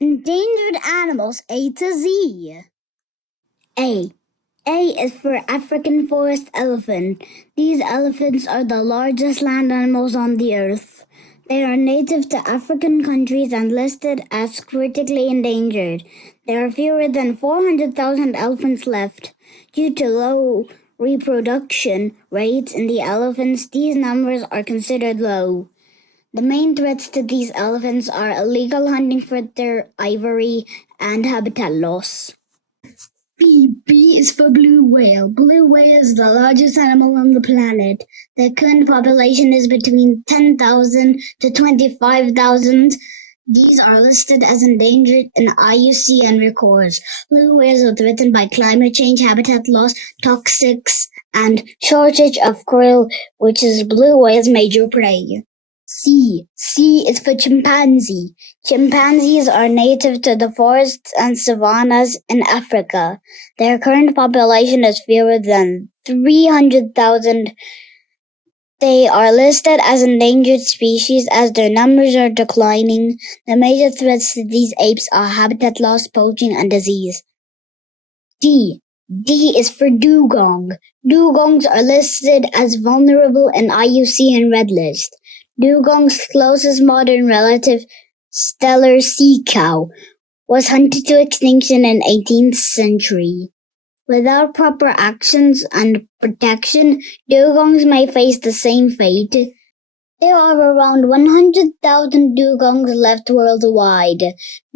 Endangered Animals A to Z. A. A is for African forest elephant. These elephants are the largest land animals on the earth. They are native to African countries and listed as critically endangered. There are fewer than 400,000 elephants left. Due to low reproduction rates in the elephants, these numbers are considered low. The main threats to these elephants are illegal hunting for their ivory and habitat loss. B is for blue whale. Blue whale is the largest animal on the planet. The current population is between 10,000 to 25,000. These are listed as endangered in IUCN records. Blue whales are threatened by climate change, habitat loss, toxics, and shortage of krill, which is blue whale's major prey. C is for chimpanzee. Chimpanzees are native to the forests and savannas in Africa. Their current population is fewer than 300,000. They are listed as endangered species as their numbers are declining. The major threats to these apes are habitat loss, poaching, and disease. D is for dugong. Dugongs are listed as vulnerable in IUCN Red List. Dugong's closest modern relative, Steller sea cow, was hunted to extinction in 18th century. Without proper actions and protection, dugongs may face the same fate. There are around 100,000 dugongs left worldwide.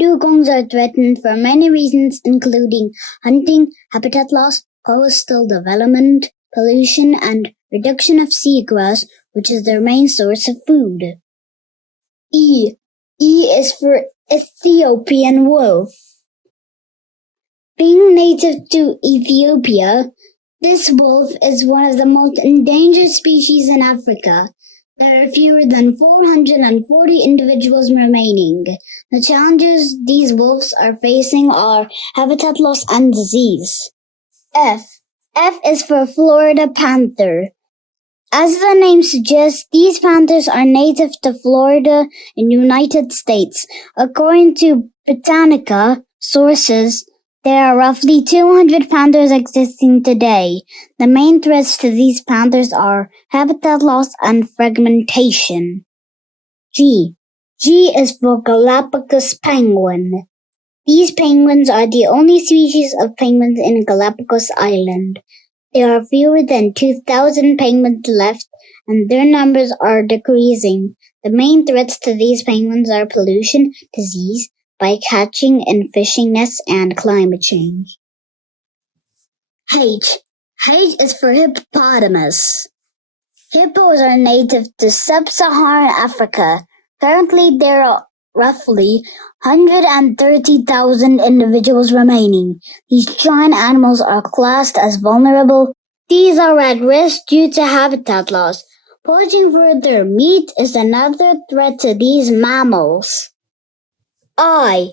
Dugongs are threatened for many reasons, including hunting, habitat loss, coastal development, pollution, and reduction of seagrass, which is their main source of food. E is for Ethiopian wolf. Being native to Ethiopia, this wolf is one of the most endangered species in Africa. There are fewer than 440 individuals remaining. The challenges these wolves are facing are habitat loss and disease. F is for Florida panther. As the name suggests, these panthers are native to Florida in the United States. According to Botanica sources, there are roughly 200 panthers existing today. The main threats to these panthers are habitat loss and fragmentation. G is for Galapagos penguin. These penguins are the only species of penguins in Galapagos Island. There are fewer than 2,000 penguins left, and their numbers are decreasing. The main threats to these penguins are pollution, disease, bycatching in fishing nets, and climate change. H is for hippopotamus. Hippos are native to sub-Saharan Africa. Currently, there are roughly 130,000 individuals remaining. These giant animals are classed as vulnerable. These are at risk due to habitat loss. Poaching for their meat is another threat to these mammals. I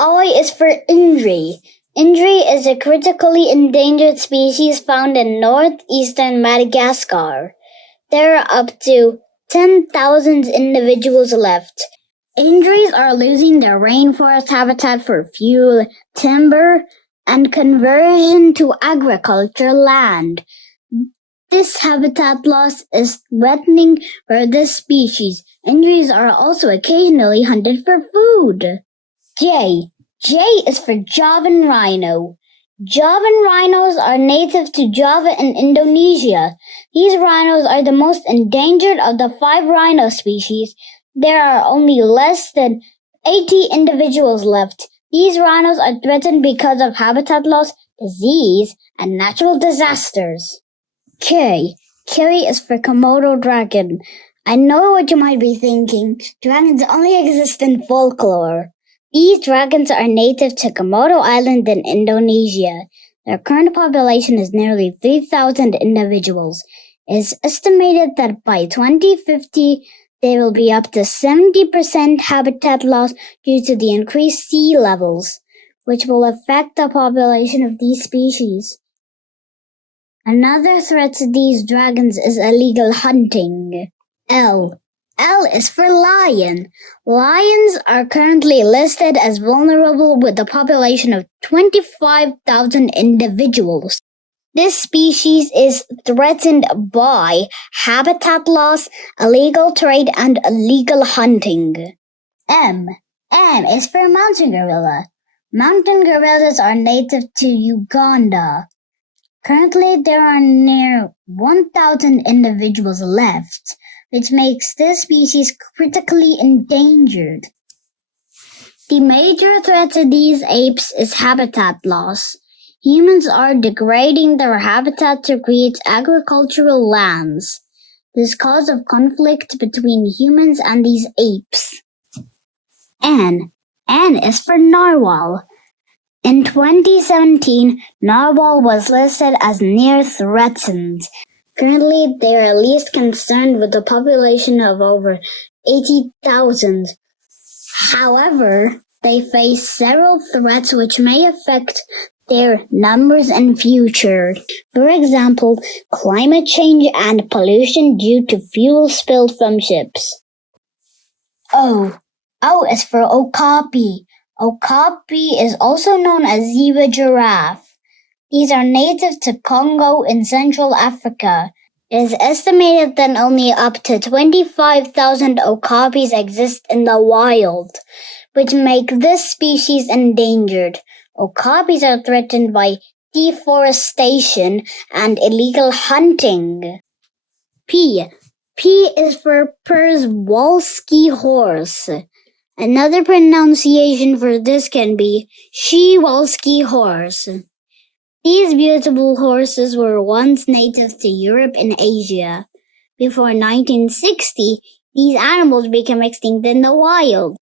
is for Indri. Indri is a critically endangered species found in northeastern Madagascar. There are up to 10,000 individuals left. Indris are losing their rainforest habitat for fuel, timber, and conversion to agriculture land. This habitat loss is threatening for this species. Indris are also occasionally hunted for food. J is for Javan rhino. Javan rhinos are native to Java in Indonesia. These rhinos are the most endangered of the 5 rhino species. There are only less than 80 individuals left. These rhinos are threatened because of habitat loss, disease, and natural disasters. K is for Komodo dragon. I know what you might be thinking. Dragons only exist in folklore. These dragons are native to Komodo Island in Indonesia. Their current population is nearly 3,000 individuals. It is estimated that by 2050, there will be up to 70% habitat loss due to the increased sea levels, which will affect the population of these species. Another threat to these dragons is illegal hunting. L L is for lion. Lions are currently listed as vulnerable with a population of 25,000 individuals. This species is threatened by habitat loss, illegal trade, and illegal hunting. M is for mountain gorilla. Mountain gorillas are native to Uganda. Currently, there are near 1,000 individuals left, which makes this species critically endangered. The major threat to these apes is habitat loss. Humans are degrading their habitat to create agricultural lands. This causes conflict between humans and these apes. N is for narwhal. In 2017, narwhal was listed as near threatened. Currently, they are least concerned with a population of over 80,000. However, they face several threats which may affect their numbers in future. For example, climate change and pollution due to fuel spilled from ships. O is for okapi. Okapi is also known as zebra giraffe. These are native to Congo in Central Africa. It is estimated that only up to 25,000 okapis exist in the wild, which make this species endangered. Okapis are threatened by deforestation and illegal hunting. P is for Przewalski horse. Another pronunciation for this can be Przewalski horse. These beautiful horses were once native to Europe and Asia. Before 1960, these animals became extinct in the wild.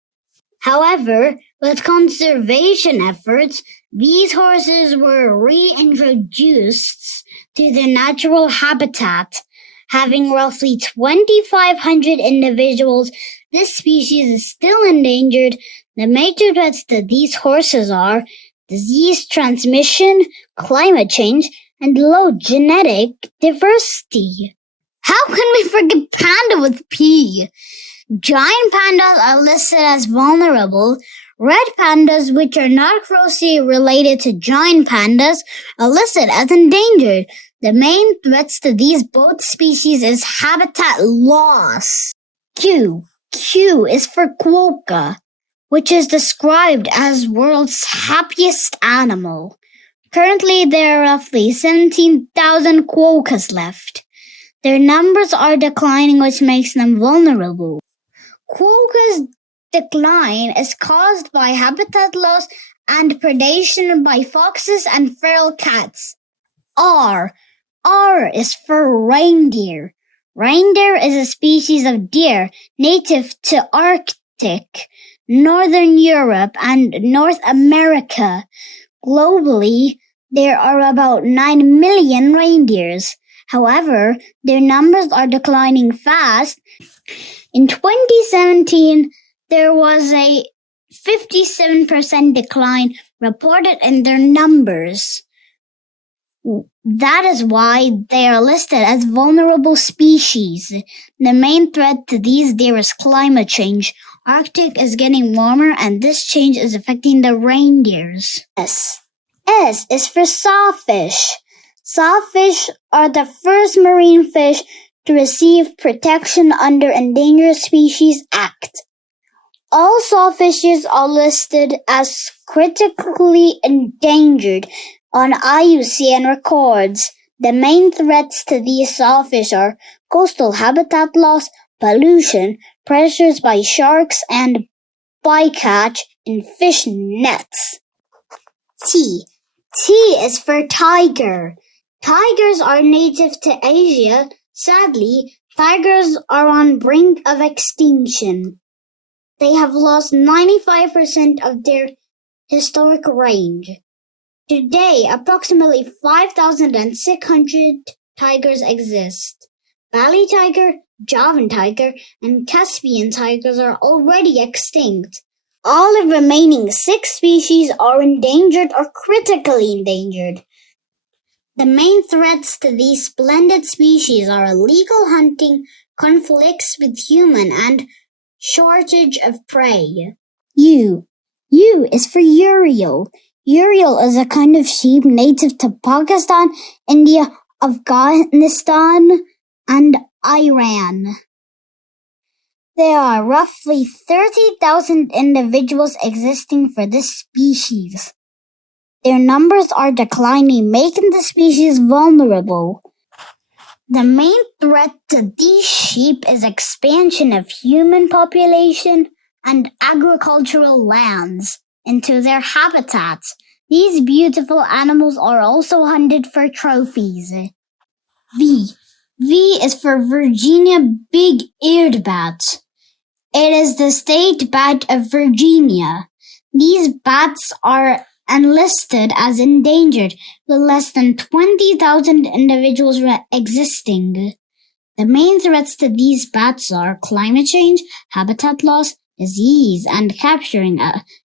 However, with conservation efforts, these horses were reintroduced to their natural habitat. Having roughly 2,500 individuals, this species is still endangered. The major threats to these horses are disease transmission, climate change, and low genetic diversity. How can we forget panda with P? Giant pandas are listed as vulnerable. Red pandas, which are not closely related to giant pandas, are listed as endangered. The main threats to these both species is habitat loss. Q is for quokka, which is described as world's happiest animal. Currently, there are roughly 17,000 quokkas left. Their numbers are declining, which makes them vulnerable. Quokkas' decline is caused by habitat loss and predation by foxes and feral cats. R is for reindeer. Reindeer is a species of deer native to Arctic, Northern Europe, and North America. Globally, there are about 9 million reindeers. However, their numbers are declining fast. In 2017, there was a 57% decline reported in their numbers. That is why they are listed as vulnerable species. The main threat to these deer is climate change. Arctic is getting warmer, and this change is affecting the reindeers. S is for sawfish. Sawfish are the first marine fish to receive protection under Endangered Species Act. All sawfishes are listed as critically endangered on IUCN records. The main threats to these sawfish are coastal habitat loss, pollution, pressures by sharks, and bycatch in fish nets. T is for tiger. Tigers are native to Asia. Sadly, tigers are on brink of extinction. They have lost 95% of their historic range. Today, approximately 5,600 tigers exist. Bali tiger, Javan tiger, and Caspian tigers are already extinct. All the remaining 6 species are endangered or critically endangered. The main threats to these splendid species are illegal hunting, conflicts with human, and shortage of prey. U. U is for Urial. Urial is a kind of sheep native to Pakistan, India, Afghanistan, and Iran. There are roughly 30,000 individuals existing for this species. Their numbers are declining, making the species vulnerable. The main threat to these sheep is expansion of human population and agricultural lands into their habitats. These beautiful animals are also hunted for trophies. V. V is for Virginia big-eared bats. It is the state bat of Virginia. These bats are enlisted as endangered, with less than 20,000 individuals existing. The main threats to these bats are climate change, habitat loss, disease, and capturing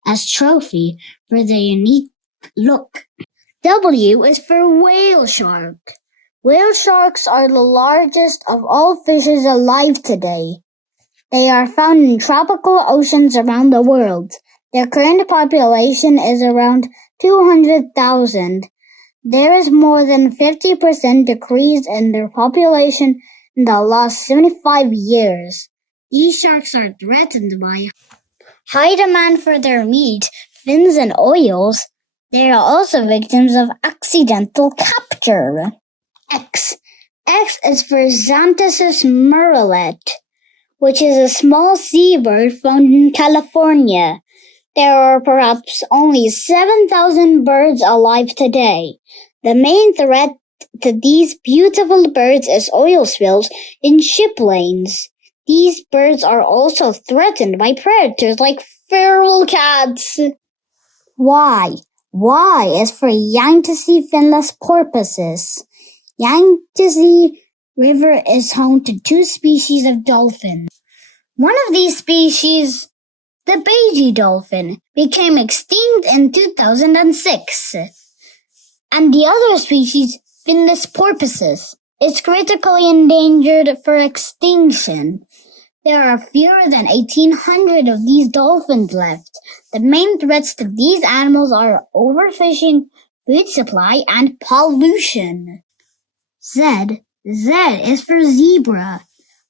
as trophy for their unique look. W is for whale shark. Whale sharks are the largest of all fishes alive today. They are found in tropical oceans around the world. Their current population is around 200,000. There is more than 50% decrease in their population in the last 75 years. These sharks are threatened by high demand for their meat, fins, and oils. They are also victims of accidental capture. X. X is for Xanthus murrelet, which is a small seabird found in California. There are perhaps only 7,000 birds alive today. The main threat to these beautiful birds is oil spills in ship lanes. These birds are also threatened by predators like feral cats. Y. Y is for Yangtze finless porpoises. Yangtze River is home to 2 species of dolphins. One of these species, the Beige dolphin, became extinct in 2006. And the other species, finless porpoises, is critically endangered for extinction. There are fewer than 1,800 of these dolphins left. The main threats to these animals are overfishing, food supply, and pollution. Z. Z is for zebra.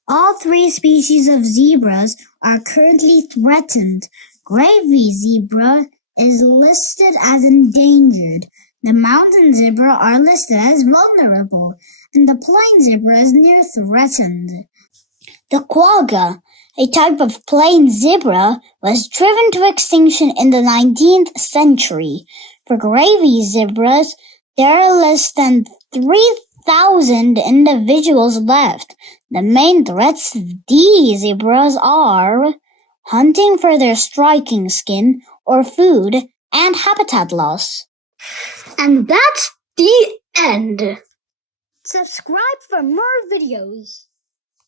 All 3 species of zebras are currently threatened. Gravy zebra is listed as endangered. The mountain zebra are listed as vulnerable, and the plain zebra is near threatened. The quagga, a type of plain zebra, was driven to extinction in the 19th century. For gravy zebras, there are less than 3,000 individuals left. The main threats to these zebras are hunting for their striking skin or food and habitat loss. And that's the end. Subscribe for more videos.